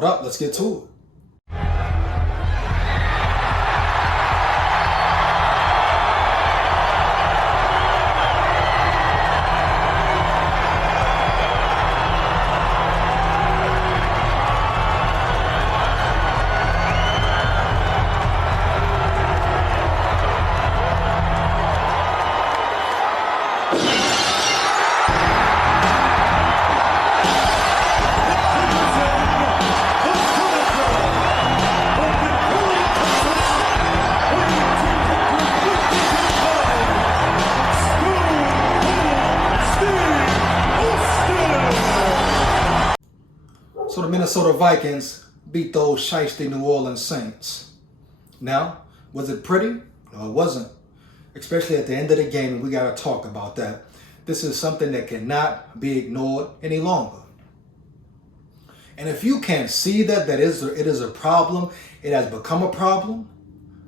What up? Let's get to it. So the Minnesota Vikings beat those SHIESTY New Orleans Saints. Now, was it pretty? No, it wasn't. Especially at the end of the game, and we got to talk about that. This is something that cannot be ignored any longer. And if you can't see that it is a problem, it has become a problem,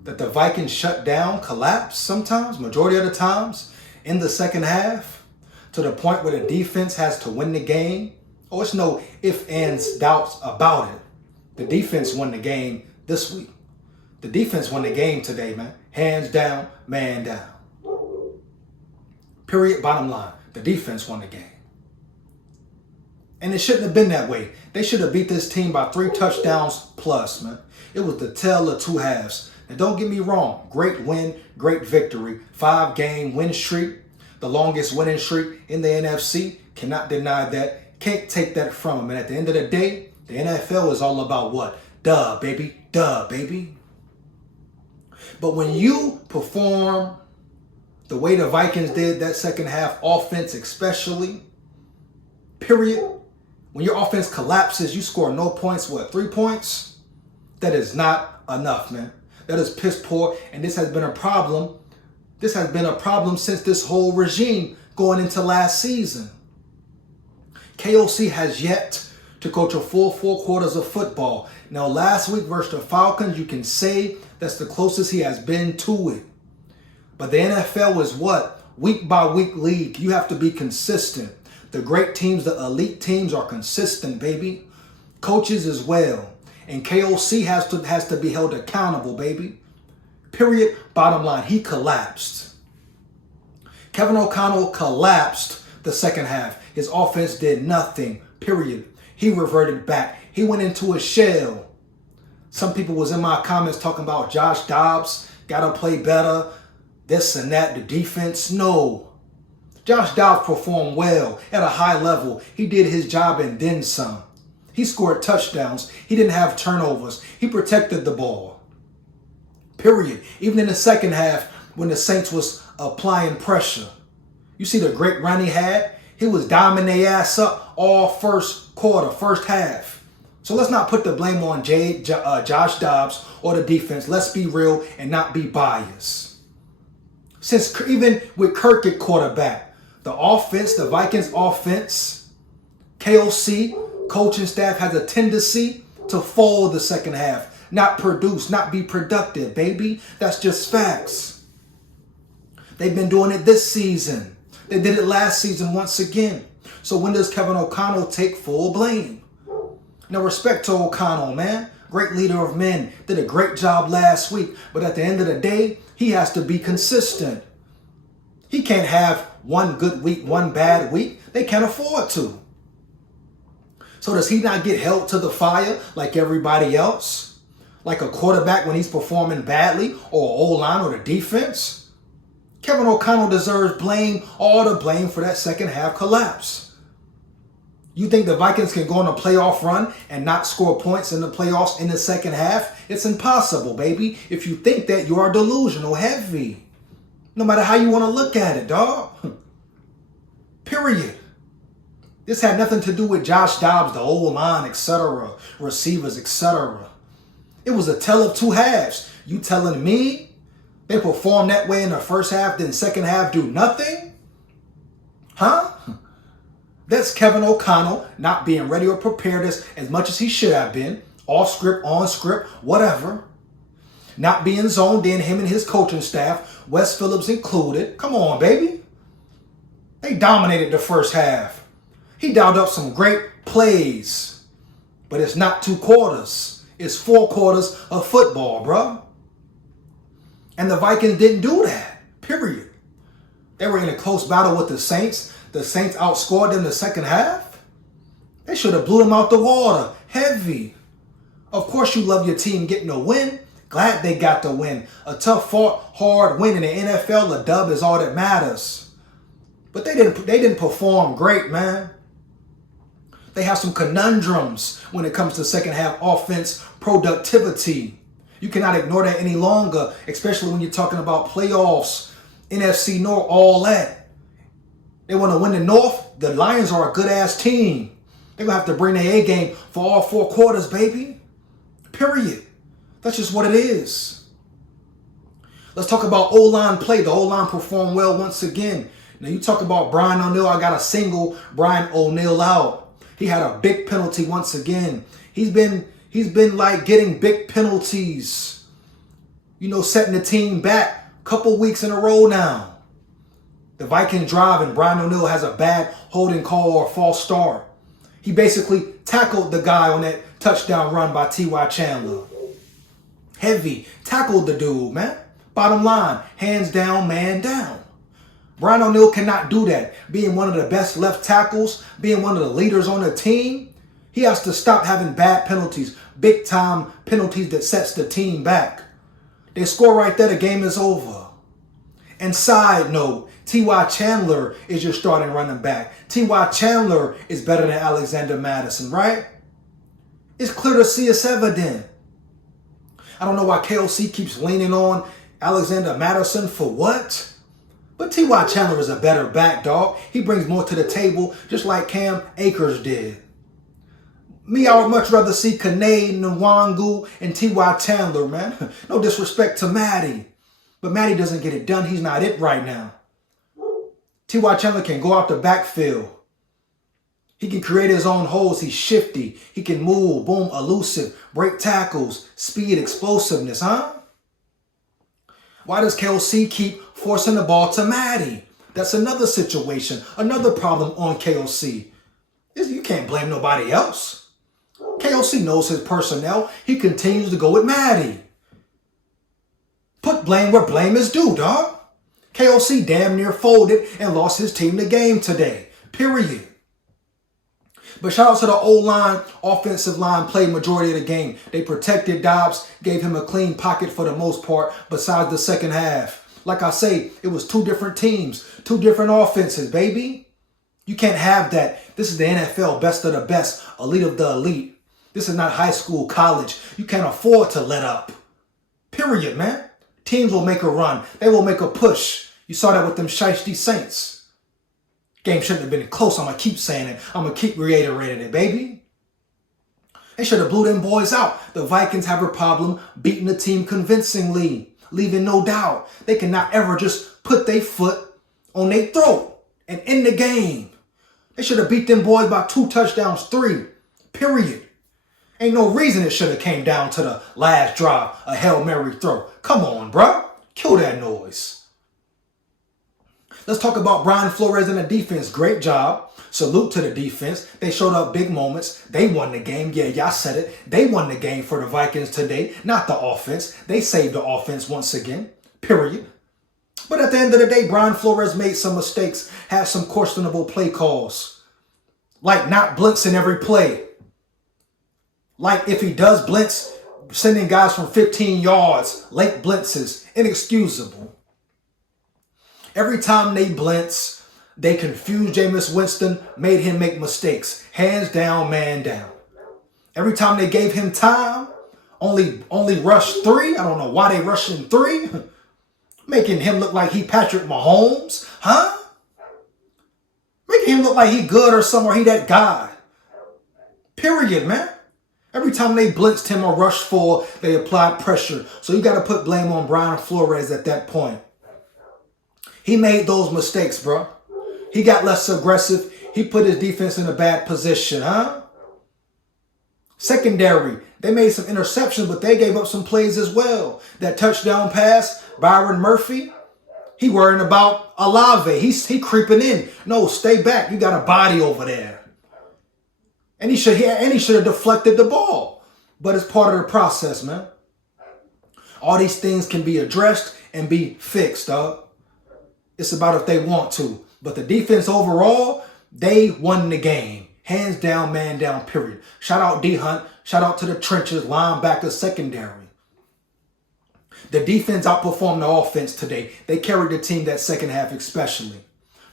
that the Vikings shut down, collapse sometimes, majority of the times, in the second half, to the point where the defense has to win the game. Oh, it's no ifs, ands, doubts about it. The defense won the game this week. The defense won the game today, man. Hands down, man down. Period, bottom line. The defense won the game. And it shouldn't have been that way. They should have beat this team by 3 touchdowns plus, man. It was the tale of two halves. And don't get me wrong. Great win, great victory. 5-game win streak. The longest winning streak in the NFC. Cannot deny that. Can't take that from them. And at the end of the day, the NFL is all about what? Duh, baby. Duh, baby. But when you perform the way the Vikings did that second half offense especially, period, when your offense collapses, you score no points, 3 points? That is not enough, man. That is piss poor. And this has been a problem. This has been a problem since this whole regime going into last season. KOC has yet to coach a full 4 quarters of football. Now, last week versus the Falcons, you can say that's the closest he has been to it. But the NFL is what? Week by week league. You have to be consistent. The great teams, the elite teams are consistent, baby. Coaches as well. And KOC has to be held accountable, baby. Period. Bottom line, he collapsed. Kevin O'Connell collapsed the second half. His offense did nothing, period. He reverted back. He went into a shell. Some people was in my comments talking about Josh Dobbs, got to play better, this and that, the defense. No. Josh Dobbs performed well at a high level. He did his job and then some. He scored touchdowns. He didn't have turnovers. He protected the ball. Period. Even in the second half when the Saints was applying pressure. You see the great run he had? He was diming their ass up all first quarter, first half. So let's not put the blame on Josh Dobbs or the defense. Let's be real and not be biased. Since even with Kirk at quarterback, the offense, the Vikings offense, KOC, coaching staff has a tendency to fold the second half, not produce, not be productive, baby. That's just facts. They've been doing it this season. They did it last season once again. So when does Kevin O'Connell take full blame? Now, respect to O'Connell, man. Great leader of men. Did a great job last week. But at the end of the day, he has to be consistent. He can't have one good week, one bad week. They can't afford to. So does he not get held to the fire like everybody else? Like a quarterback when he's performing badly, or O-line or the defense? Kevin O'Connell deserves blame, all the blame for that second half collapse. You think the Vikings can go on a playoff run and not score points in the playoffs in the second half? It's impossible, baby. If you think that, you are delusional heavy. No matter how you want to look at it, dog. Period. This had nothing to do with Josh Dobbs, the O-line, etc., receivers, etc. It was a tale of two halves. You telling me they perform that way in the first half, then second half do nothing? Huh? That's Kevin O'Connell not being ready or prepared as much as he should have been. Off script, on script, whatever. Not being zoned in, him and his coaching staff, Wes Phillips included. Come on, baby. They dominated the first half. He dialed up some great plays. But it's not 2 quarters. It's 4 quarters of football, bro. And the Vikings didn't do that, period. They were in a close battle with the Saints. The Saints outscored them the second half. They should have blew them out the water. Heavy. Of course you love your team getting a win. Glad they got the win. A tough fought, hard win in the NFL. A dub is all that matters. But they didn't perform great, man. They have some conundrums when it comes to second half offense productivity. You cannot ignore that any longer, especially when you're talking about playoffs, NFC North, all that. They want to win the North. The Lions are a good-ass team. They're going to have to bring their A game for all 4 quarters, baby. Period. That's just what it is. Let's talk about O-line play. The O-line performed well once again. Now, you talk about Brian O'Neill. I got to single Brian O'Neill out. He had a big penalty once again. He's been like getting big penalties. You know, setting the team back a couple weeks in a row now. The Vikings drive and Brian O'Neill has a bad holding call or false start. He basically tackled the guy on that touchdown run by T.Y. Chandler. Heavy. Tackled the dude, man. Bottom line, hands down, man down. Brian O'Neill cannot do that. Being one of the best left tackles, being one of the leaders on the team, he has to stop having bad penalties, big time penalties that sets the team back. They score right there, the game is over. And side note, T.Y. Chandler is your starting running back. T.Y. Chandler is better than Alexander Madison, right? It's clear to see, it's evident. I don't know why KOC keeps leaning on Alexander Madison for what? But T.Y. Chandler is a better back, dog. He brings more to the table, just like Cam Akers did. Me, I would much rather see Kane, Nwangu, and T.Y. Chandler, man. No disrespect to Matty. But Matty doesn't get it done. He's not it right now. T.Y. Chandler can go out the backfield. He can create his own holes. He's shifty. He can move, boom, elusive, break tackles, speed, explosiveness, huh? Why does KOC keep forcing the ball to Matty? That's another situation, another problem on KOC. You can't blame nobody else. KOC knows his personnel. He continues to go with Matty. Put blame where blame is due, dog. KOC damn near folded and lost his team the game today. Period. But shout out to the O-line, offensive line played majority of the game. They protected Dobbs, gave him a clean pocket for the most part, besides the second half. Like I say, it was 2 different teams, 2 different offenses, baby. You can't have that. This is the NFL, best of the best, elite of the elite. This is not high school, college. You can't afford to let up. Period, man. Teams will make a run. They will make a push. You saw that with them SHIESTY Saints. Game shouldn't have been close. I'm going to keep saying it. I'm going to keep reiterating it, baby. They should have blew them boys out. The Vikings have a problem beating the team convincingly, leaving no doubt. They cannot ever just put their foot on their throat and end the game. They should have beat them boys by 2 touchdowns, 3. Period. Ain't no reason it should have came down to the last drive, a Hail Mary throw. Come on, bro. Kill that noise. Let's talk about Brian Flores and the defense. Great job. Salute to the defense. They showed up big moments. They won the game. Yeah, y'all said it. They won the game for the Vikings today, not the offense. They saved the offense once again. Period. But at the end of the day, Brian Flores made some mistakes, had some questionable play calls. Like not blitzing every play. Like if he does blitz, sending guys from 15 yards, late blitzes, inexcusable. Every time they blitz, they confused Jameis Winston, made him make mistakes. Hands down, man down. Every time they gave him time, only rushed 3. I don't know why they rushed him 3. Making him look like he Patrick Mahomes, huh? Making him look like he good or somewhere, he that guy. Period, man. Every time they blitzed him or rushed 4, they applied pressure. So you got to put blame on Brian Flores at that point. He made those mistakes, bro. He got less aggressive. He put his defense in a bad position, huh? Secondary, they made some interceptions, but they gave up some plays as well. That touchdown pass, Byron Murphy, he worrying about Olave. He creeping in. No, stay back. You got a body over there. And he should have deflected the ball. But it's part of the process, man. All these things can be addressed and be fixed, dog. It's about if they want to. But the defense overall, they won the game. Hands down, man down, period. Shout out D-Hunt. Shout out to the trenches, linebacker, secondary. The defense outperformed the offense today. They carried the team that second half especially.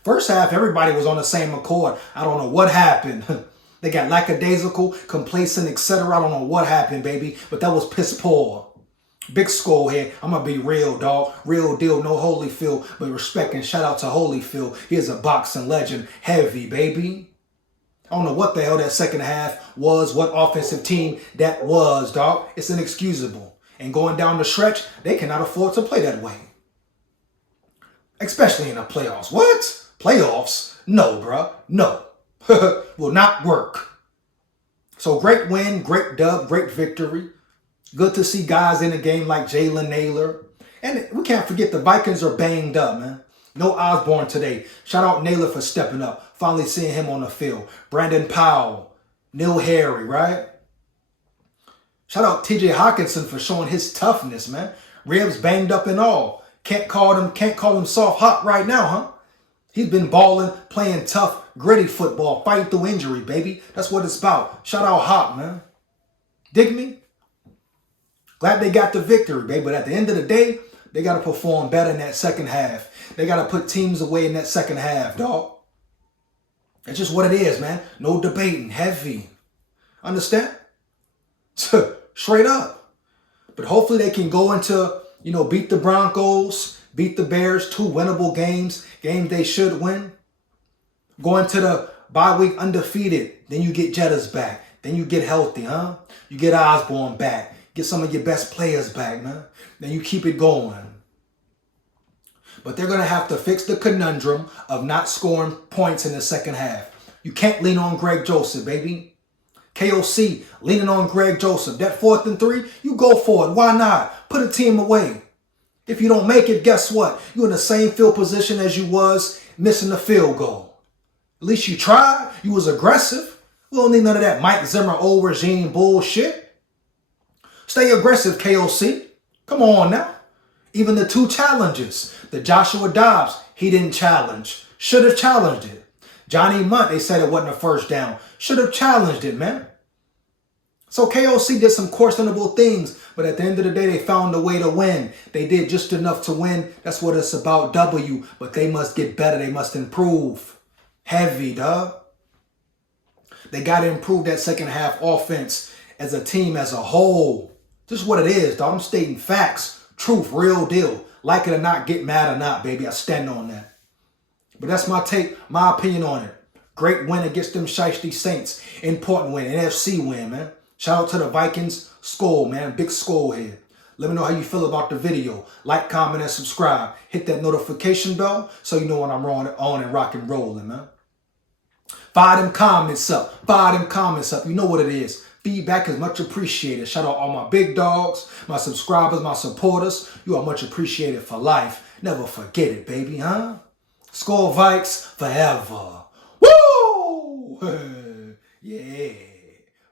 First half, everybody was on the same accord. I don't know what happened. They got lackadaisical, complacent, etc. I don't know what happened, baby. But that was piss poor. Big SKOL here. I'm going to be real, dog. Real deal. No Holyfield, but respect and shout out to Holyfield. He is a boxing legend. Heavy, baby. I don't know what the hell that second half was, what offensive team that was, dog. It's inexcusable. And going down the stretch, they cannot afford to play that way. Especially in the playoffs. What? Playoffs? No, bruh. No. Will not work. So great win, great dub, great victory. Good to see guys in the game like Jalen Naylor. And we can't forget the Vikings are banged up, man. No Osborne today. Shout out Naylor for stepping up. Finally seeing him on the field. Brandon Powell. Neil Harry, right? Shout out TJ Hawkinson for showing his toughness, man. Ribs banged up and all. Can't call him soft hot right now, huh? He's been balling, playing tough, gritty football, fighting through injury, baby. That's what it's about. Shout out Hot, man. Dig me? Glad they got the victory, baby. But at the end of the day, they got to perform better in that second half. They got to put teams away in that second half, dog. That's just what it is, man. No debating. Heavy. Understand? Straight up. But hopefully they can go into, beat the Broncos, beat the Bears, 2 winnable games they should win. Go into the bye week undefeated. Then you get Jettas back. Then you get healthy, huh? You get Osborne back. Get some of your best players back, man. Then you keep it going. But they're going to have to fix the conundrum of not scoring points in the second half. You can't lean on Greg Joseph, baby. KOC, leaning on Greg Joseph. That 4th and 3, you go for it. Why not? Put a team away. If you don't make it, guess what? You're in the same field position as you was missing the field goal. At least you tried. You was aggressive. We don't need none of that Mike Zimmer old regime bullshit. Stay aggressive, KOC. Come on now. Even the 2 challenges. The Joshua Dobbs, he didn't challenge. Should have challenged it. Johnny Munt, they said it wasn't a first down. Should have challenged it, man. So KOC did some questionable things, but at the end of the day, they found a way to win. They did just enough to win. That's what it's about, W. But they must get better. They must improve. Heavy, dog. They got to improve that second half offense as a team, as a whole. This is what it is, dog. I'm stating facts, truth, real deal. Like it or not, get mad or not, baby. I stand on that. But that's my take, my opinion on it. Great win against them SHIESTY Saints. Important win, NFC win, man. Shout out to the Vikings. SKOL, man. Big SKOL here. Let me know how you feel about the video. Like, comment, and subscribe. Hit that notification bell so you know when I'm on and rock and rolling, man. Fire them comments up. Fire them comments up. You know what it is. Feedback is much appreciated. Shout out all my big dogs, my subscribers, my supporters. You are much appreciated for life. Never forget it, baby, huh? SKOL Vikes forever. Woo! Yeah.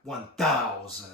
1,000.